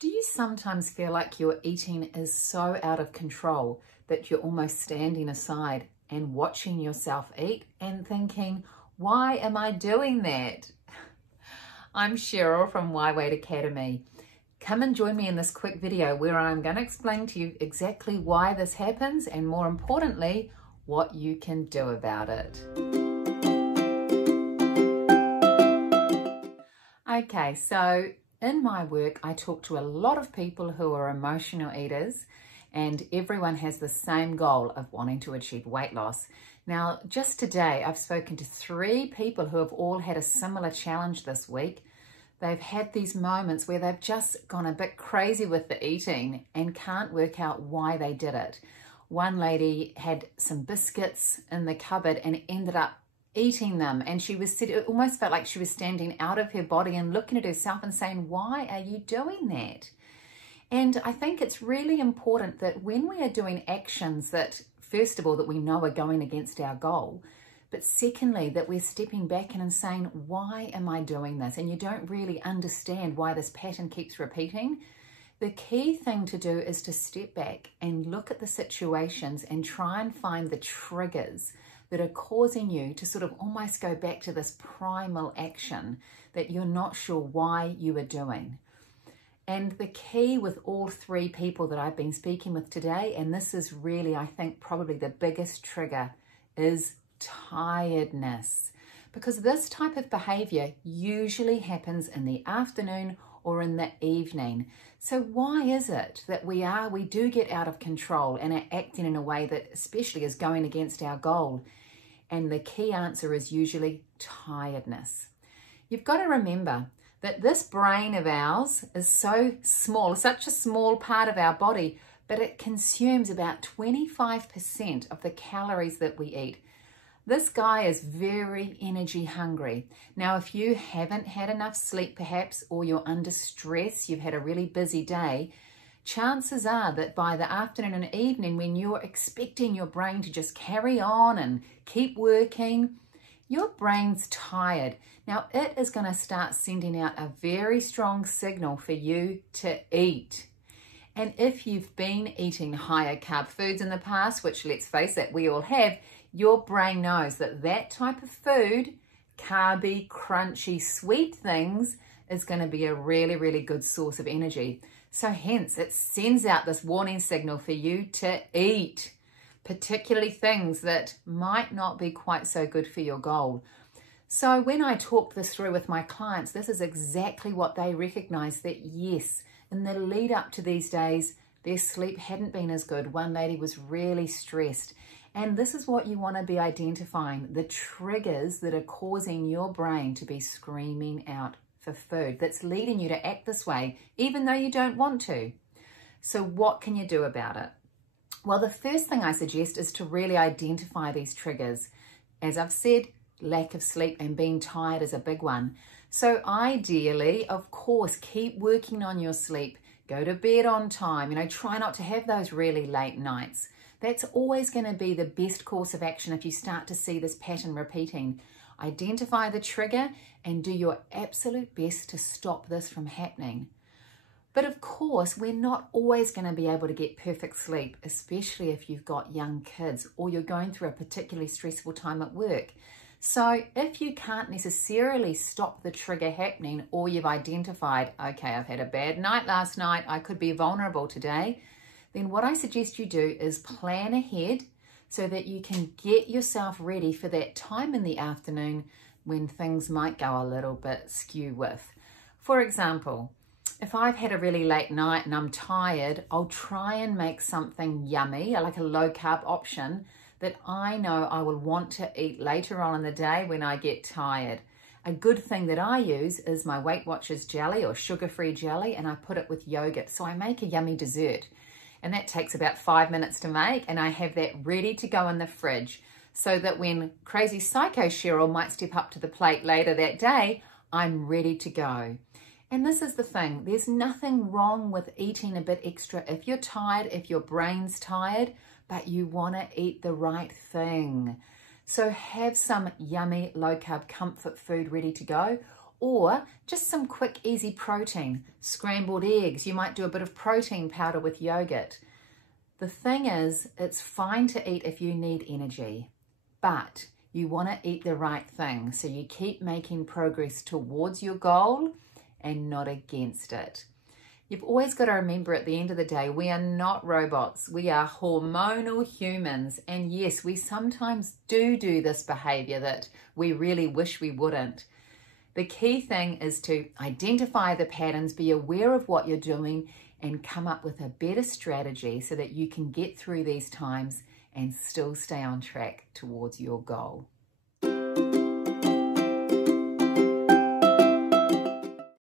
Do you sometimes feel like your eating is so out of control that you're almost standing aside and watching yourself eat and thinking, why am I doing that? I'm Cheryl from Y-Weight Academy. Come and join me in this quick video where I'm going to explain to you exactly why this happens and, more importantly, what you can do about it. Okay, so in my work, I talk to a lot of people who are emotional eaters, and everyone has the same goal of wanting to achieve weight loss. Now, just today, I've spoken to 3 people who have all had a similar challenge this week. They've had these moments where they've just gone a bit crazy with the eating and can't work out why they did it. One lady had some biscuits in the cupboard and ended up eating them, and she was sitting, it almost felt like she was standing out of her body and looking at herself and saying, why are you doing that? And I think it's really important that when we are doing actions that, first of all, that we know are going against our goal, but secondly, that we're stepping back and saying, why am I doing this? And you don't really understand why this pattern keeps repeating. The key thing to do is to step back and look at the situations and try and find the triggers that are causing you to sort of almost go back to this primal action that you're not sure why you are doing. And the key with all 3 people that I've been speaking with today, and this is really, I think, probably the biggest trigger, is tiredness. Because this type of behavior usually happens in the afternoon or in the evening. So why is it that we do get out of control and are acting in a way that especially is going against our goal? And the key answer is usually tiredness. You've got to remember that this brain of ours is so small, such a small part of our body, but it consumes about 25% of the calories that we eat. This guy is very energy hungry. Now, if you haven't had enough sleep perhaps, or you're under stress, you've had a really busy day, chances are that by the afternoon and evening, when you're expecting your brain to just carry on and keep working, your brain's tired. Now, it is going to start sending out a very strong signal for you to eat. And if you've been eating higher carb foods in the past, which let's face it, we all have, your brain knows that that type of food, carby, crunchy, sweet things, is going to be a really, really good source of energy. So hence, it sends out this warning signal for you to eat, particularly things that might not be quite so good for your goal. So when I talk this through with my clients, this is exactly what they recognize, that yes, in the lead up to these days, their sleep hadn't been as good. One lady was really stressed. And this is what you want to be identifying, the triggers that are causing your brain to be screaming out for food, that's leading you to act this way, even though you don't want to. So what can you do about it? Well, the first thing I suggest is to really identify these triggers. As I've said, lack of sleep and being tired is a big one. So ideally, of course, keep working on your sleep. Go to bed on time. Try not to have those really late nights. That's always going to be the best course of action if you start to see this pattern repeating. Identify the trigger and do your absolute best to stop this from happening. But of course, we're not always going to be able to get perfect sleep, especially if you've got young kids or you're going through a particularly stressful time at work. So if you can't necessarily stop the trigger happening, or you've identified, okay, I've had a bad night last night, I could be vulnerable today, then what I suggest you do is plan ahead so that you can get yourself ready for that time in the afternoon when things might go a little bit skew with. For example, if I've had a really late night and I'm tired, I'll try and make something yummy, like a low carb option that I know I will want to eat later on in the day when I get tired. A good thing that I use is my Weight Watchers jelly or sugar-free jelly, and I put it with yogurt. So I make a yummy dessert. And that takes about 5 minutes to make, and I have that ready to go in the fridge so that when crazy psycho Cheryl might step up to the plate later that day, I'm ready to go. And this is the thing, there's nothing wrong with eating a bit extra if you're tired, if your brain's tired, but you want to eat the right thing. So have some yummy low-carb comfort food ready to go, or just some quick, easy protein, scrambled eggs. You might do a bit of protein powder with yogurt. The thing is, it's fine to eat if you need energy, but you want to eat the right thing so you keep making progress towards your goal and not against it. You've always got to remember at the end of the day, we are not robots. We are hormonal humans. And yes, we sometimes do this behavior that we really wish we wouldn't. The key thing is to identify the patterns, be aware of what you're doing, and come up with a better strategy so that you can get through these times and still stay on track towards your goal.